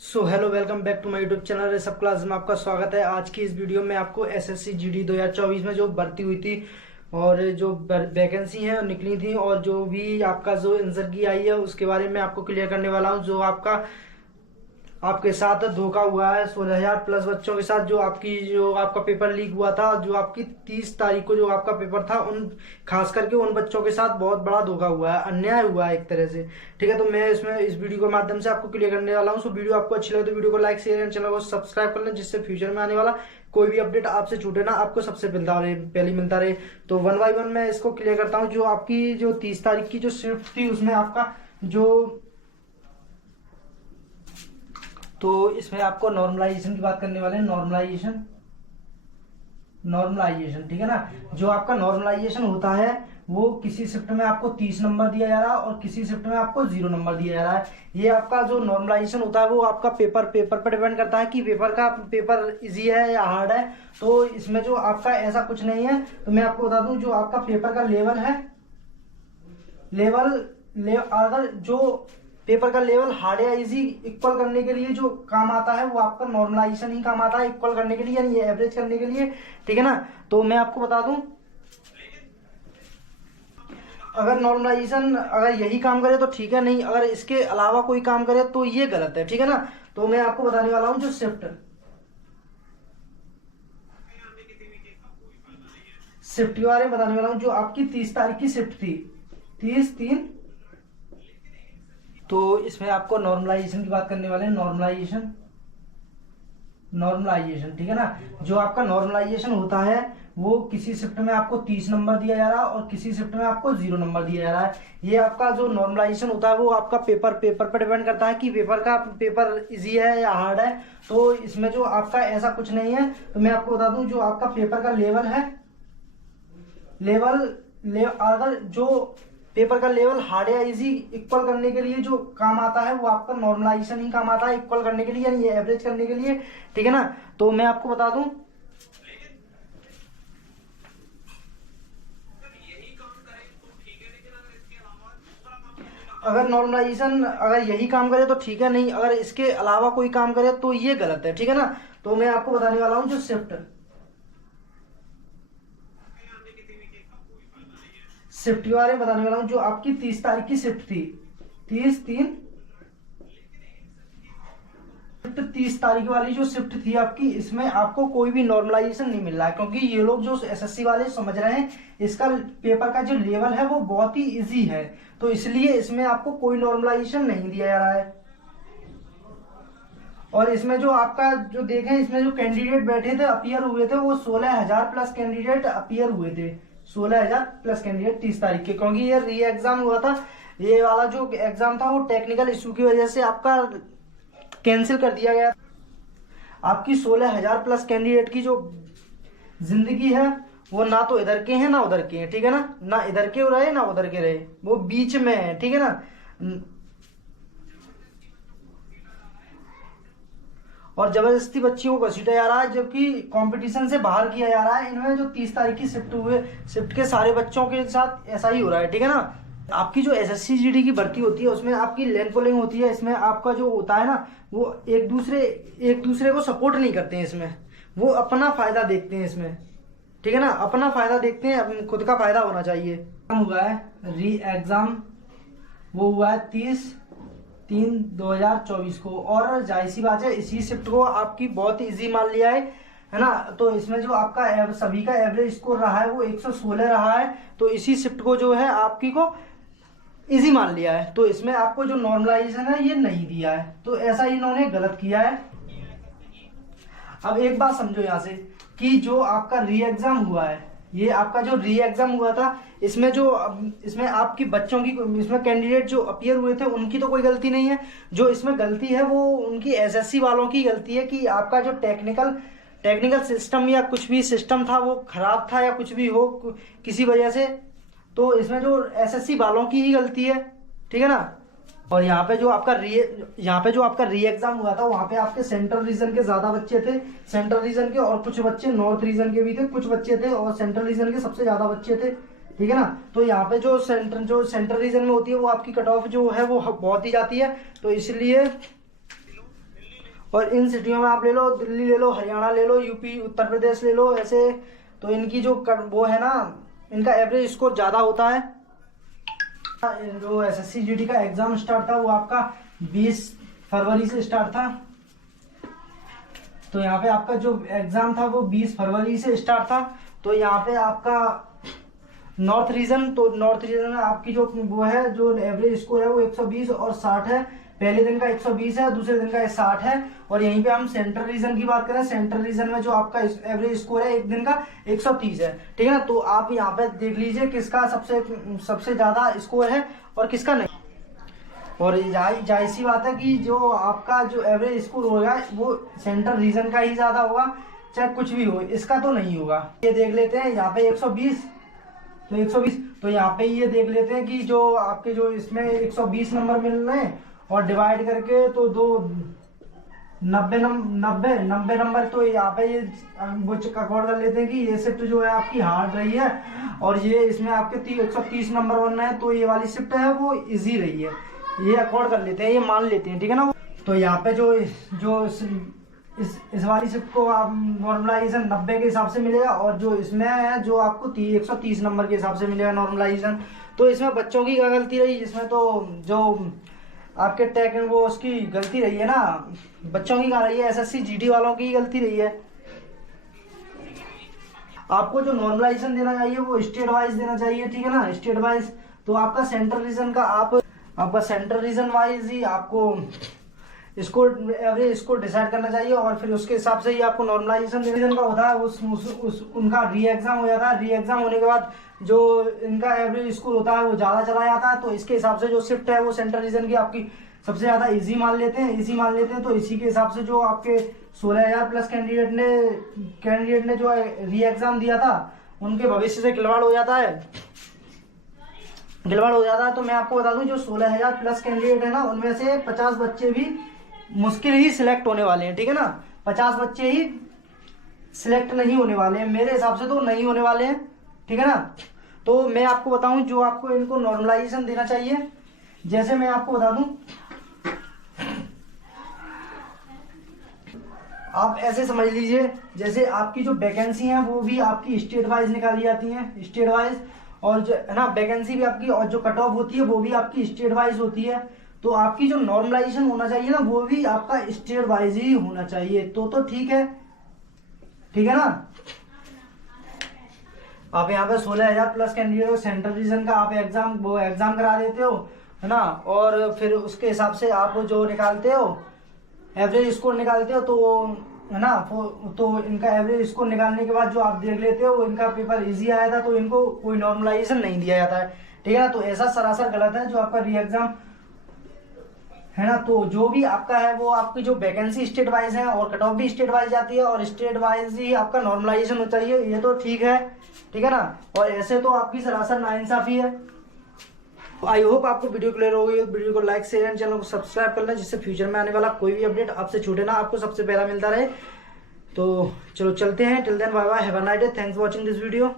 So hello welcome back to my YouTube channel सब class में आपका स्वागत है। आज की इस वीडियो में आपको एसएससी जीडी 2024 में जो भर्ती हुई थी और जो वैकेंसी है निकली थी और जो भी आपका जो आंसर की आई है उसके बारे में आपको क्लियर करने वाला हूँ। जो आपके साथ धोखा हुआ है 16,000 प्लस बच्चों के साथ, जो आपका पेपर लीक हुआ था, जो आपकी 30 तारीख को जो आपका पेपर था, उन खास करके उन बच्चों के साथ बहुत बड़ा धोखा हुआ है, अन्याय हुआ है एक तरह से। ठीक है, तो मैं इसमें इस वीडियो के माध्यम से आपको क्लियर करने वाला हूँ। सो वीडियो आपको अच्छी लगे तो वीडियो को लाइक शेयर एंड चैनल को सब्सक्राइब कर लें, जिससे फ्यूचर में आने वाला कोई भी अपडेट आपसे छूटे ना, आपको सबसे पहले मिलता रहे। तो वन बाय वन मैं इसको क्लियर करता हूँ। जो आपकी जो 30 तारीख की जो शिफ्ट थी उसमें आपका जो तो इसमें आपको नॉर्मलाइजेशन की बात करने वाले हैं। नॉर्मलाइजेशन ठीक है ना। जो आपका नॉर्मलाइजेशन होता है वो किसी शिफ्ट में आपको 30 नंबर दिया जा रहा है और किसी शिफ्ट में आपको 0 नंबर दिया जा रहा है। ये आपका जो नॉर्मलाइजेशन होता है वो आपका पेपर पर डिपेंड करता है कि पेपर इजी है या हार्ड है। तो इसमें जो आपका ऐसा कुछ नहीं है। तो मैं आपको बता दूं, जो आपका पेपर का लेवल है, अगर जो पेपर का लेवल हार्ड या इजी इक्वल करने के लिए जो काम आता है वो आपका नॉर्मलाइजेशन ही काम आता है, इक्वल करने के लिए यानी एवरेज करने के लिए। ठीक है ना। तो मैं आपको बता दूं, अगर नॉर्मलाइजेशन अगर यही काम करे तो ठीक है, नहीं अगर इसके अलावा कोई काम करे तो ये गलत है। ठीक है ना। तो मैं आपको बताने वाला हूं जो शिफ्ट के बारे में बताने वाला हूं। जो आपकी 30 तारीख की शिफ्ट थी, 30/3, तो इसमें आपको नॉर्मलाइजेशन की बात करने वाले हैं। नॉर्मलाइजेशन ठीक है ना। जो आपका नॉर्मलाइजेशन होता है वो किसी शिफ्ट में आपको 30 नंबर दिया जा रहा है और किसी शिफ्ट में आपको 0 नंबर दिया जा रहा है। ये आपका जो नॉर्मलाइजेशन होता है वो आपका पेपर पर डिपेंड करता है कि पेपर इजी है या हार्ड है। तो इसमें जो आपका ऐसा कुछ नहीं है। तो मैं आपको बता दूं, जो आपका पेपर का लेवल है, अगर जो पेपर का लेवल हार्ड या इजी इक्वल करने के लिए जो काम आता है वो आपका नॉर्मलाइजेशन ही काम आता है, इक्वल करने के लिए यानी एवरेज करने के लिए। ठीक है ना। तो मैं आपको बता दूं, अगर नॉर्मलाइजेशन अगर यही काम करे तो ठीक है, नहीं अगर इसके अलावा कोई काम करे तो ये गलत है। ठीक है ना। तो मैं आपको बताने वाला हूं जो शिफ्ट के बारे में बताने वाला हूँ। जो आपकी 30 तारीख की शिफ्ट थी, 30/3, 30 तारीख वाली जो शिफ्ट थी आपकी, इसमें आपको कोई भी नॉर्मलाइजेशन नहीं मिल रहा है, क्योंकि ये लोग जो एसएससी वाले समझ रहे हैं इसका पेपर का जो लेवल है वो बहुत ही इजी है, तो इसलिए इसमें आपको कोई नॉर्मलाइजेशन नहीं दिया जा रहा है। और इसमें जो आपका जो देखें, इसमें जो कैंडिडेट बैठे थे अपियर हुए थे वो 16,000 प्लस कैंडिडेट अपियर हुए थे। 16,000 प्लस कैंडिडेट 30 तारीख के, क्योंकि ये री एग्जाम हुआ था। ये वाला जो एग्जाम था वो टेक्निकल इशू की वजह से आपका कैंसिल कर दिया गया। आपकी 16,000 प्लस कैंडिडेट की जो जिंदगी है वो ना तो इधर के हैं ना उधर के हैं। ठीक है ना। ना इधर के रहे ना उधर के रहे, वो बीच में है। ठीक है ना। और जबरदस्ती बच्चियों को घसीटा जा रहा है, जबकि कंपटीशन से बाहर किया जा रहा है। इनमें जो 30 तारीख की शिफ्ट के सारे बच्चों के साथ ऐसा ही हो रहा है। ठीक है ना। आपकी जो एसएससी जीडी की भर्ती होती है उसमें आपकी लैंड पुलिंग होती है। इसमें आपका जो होता है ना वो एक दूसरे को सपोर्ट नहीं करते हैं। इसमें वो अपना फायदा देखते हैं इसमें। ठीक है ना। अपना फायदा देखते हैं, खुद का फायदा होना चाहिए। हुआ है री एग्जाम, वो हुआ है 30/3/2024 को, और जाहिर सी बात है इसी शिफ्ट को आपकी बहुत इजी मान लिया है ना। तो इसमें जो आपका सभी का एवरेज स्कोर रहा है वो 116 रहा है, तो इसी शिफ्ट को जो है आपकी को इजी मान लिया है। तो इसमें आपको जो नॉर्मलाइजेशन है ये नहीं दिया है, तो ऐसा इन्होंने गलत किया है। अब एक बात समझो यहाँ से कि जो आपका री एग्जाम हुआ है, ये आपका जो री एग्जाम हुआ था, इसमें आपकी बच्चों की, इसमें कैंडिडेट जो अपियर हुए थे उनकी तो कोई गलती नहीं है। जो इसमें गलती है वो उनकी एसएससी वालों की गलती है कि आपका जो टेक्निकल सिस्टम या कुछ भी सिस्टम था वो खराब था या कुछ भी हो किसी वजह से। तो इसमें जो एसएससी वालों की ही गलती है। ठीक है ना। और यहाँ पे जो आपका री एग्जाम हुआ था वहां पे आपके सेंट्रल रीजन के ज्यादा बच्चे थे, सेंट्रल रीजन के, और कुछ बच्चे नॉर्थ रीजन के भी थे, कुछ बच्चे थे, और सेंट्रल रीजन के सबसे ज्यादा बच्चे थे। ठीक है ना। तो यहाँ पे जो सेंट्रल रीजन में होती है वो आपकी कट ऑफ जो है वो बहुत ही जाती है, तो इसलिए और इन सिटियों में आप ले लो, दिल्ली ले लो, हरियाणा ले लो, यूपी, उत्तर प्रदेश ले लो, ऐसे तो इनकी जो वो है ना, इनका एवरेज स्कोर ज़्यादा होता है। जो एसएससी जीडी का एग्जाम स्टार्ट था वो आपका 20 फरवरी से स्टार्ट था। तो यहाँ पे आपका जो एग्जाम था वो 20 फरवरी से स्टार्ट था। तो यहाँ पे आपका नॉर्थ रीजन, तो नॉर्थ रीजन में आपकी जो वो है, जो एवरेज स्कोर है वो 120 और 60 है। पहले दिन का 120 है, दूसरे दिन का 60 है। और यहीं पे हम सेंट्रल रीजन की बात करें, सेंट्रल रीजन में जो आपका एवरेज स्कोर है एक दिन का 130 है, ठीक है ना। तो आप यहाँ पे देख लीजिए किसका सबसे ज्यादा स्कोर है और किसका नहीं। और जाहिर सी बात है कि जो आपका जो एवरेज स्कोर होगा वो सेंट्रल रीजन का ही ज्यादा होगा, चाहे कुछ भी हो, इसका तो नहीं होगा। ये देख लेते हैं यहाँ पे 120, तो 120, तो यहाँ पे ये देख लेते हैं कि जो आपके जो इसमें 120 नंबर मिल रहे हैं और डिवाइड करके तो 90 नंबर। तो यहाँ पे ये वो अकॉर्ड कर लेते हैं कि ये शिफ्ट जो है आपकी हार्ड रही है और ये इसमें आपके 130 नंबर बनना है, तो ये वाली शिफ्ट है वो इजी रही है, ये अकॉर्ड कर लेते हैं, ये मान लेते हैं, ठीक है ना। तो यहाँ पे जो इस वाली शिफ्ट को आप नॉर्मलाइजेशन 90 के हिसाब से मिलेगा और जो इसमें है जो आपको 130 नंबर के हिसाब से मिलेगा नॉर्मलाइजेशन। तो इसमें बच्चों की क्या गलती रही, इसमें तो जो आपके टेक वो उसकी गलती रही है ना, बच्चों की क्या रही है, एसएससी जीडी वालों की गलती रही है। आपको जो नॉर्मलाइजेशन देना चाहिए वो स्टेट वाइज देना चाहिए, ठीक है ना, स्टेट वाइज। तो आपका सेंट्रल रीजन का आपका सेंट्रल रीजन वाइज ही आपको इसको एवरेज इसको डिसाइड करना चाहिए और फिर उसके हिसाब से ही आपको नॉर्मलाइजेशन रीजन का होता है। उनका री एग्जाम हो जाता है, री एग्जाम होने के बाद जो इनका एवरेज स्कोर होता है वो ज्यादा चला जाता है। तो इसके हिसाब से जो शिफ्ट है वो सेंट्रल रीजन की आपकी सबसे ज्यादा इजी मान लेते हैं, तो इसी के हिसाब से जो आपके 16,000 प्लस कैंडिडेट ने जो री एग्जाम दिया था उनके भविष्य से खिलवाड़ हो जाता है। तो मैं आपको बता दूं जो 16,000 प्लस कैंडिडेट है ना, उनमें से 50 बच्चे भी मुश्किल ही सिलेक्ट होने वाले हैं, ठीक है ना। 50 बच्चे ही सिलेक्ट नहीं होने वाले हैं, मेरे हिसाब से तो नहीं होने वाले हैं, ठीक है ना। तो मैं आपको बताऊं जो आपको इनको नॉर्मलाइजेशन देना चाहिए, जैसे मैं आपको बता दूं, आप ऐसे समझ लीजिए जैसे आपकी जो वैकेंसी है वो भी आपकी स्टेट वाइज निकाली जाती है, स्टेट वाइज, और जो है ना वैकेंसी भी आपकी, और जो कट ऑफ होती है वो भी आपकी स्टेट वाइज होती है। तो आपकी जो नॉर्मलाइजेशन होना चाहिए ना वो भी आपका स्टेट वाइज ही होना चाहिए, तो ठीक है ना। आप यहाँ पे 16,000 प्लस कैंडिडेट सेंट्रल रीजन का आप एग्जाम करा देते हो, है ना, और फिर उसके हिसाब से आप जो निकालते हो एवरेज स्कोर निकालते हो, तो है ना, तो इनका एवरेज स्कोर निकालने के बाद जो आप देख लेते हो इनका पेपर इजी आया था तो इनको कोई नॉर्मलाइजेशन नहीं दिया जाता है, ठीक है ना। तो ऐसा सरासर गलत है जो आपका री एग्जाम है ना। तो जो भी आपका है वो आपकी जो वैकेंसी स्टेट वाइज है और कट ऑफ भी स्टेट वाइज जाती है और स्टेट वाइज ही आपका नॉर्मलाइजेशन होना चाहिए, ये तो ठीक है ना। और ऐसे तो आपकी सरासर नाइंसाफी है। आई होप आपको वीडियो क्लियर हो गई। वीडियो को लाइक शेयर एंड चैनल को सब्सक्राइब करना, जिससे फ्यूचर में आने वाला कोई भी अपडेट आपसे छूटे ना, आपको सबसे पहला मिलता रहे। तो चलो चलते हैं, till then bye bye, have a nice day, thanks for watching this video.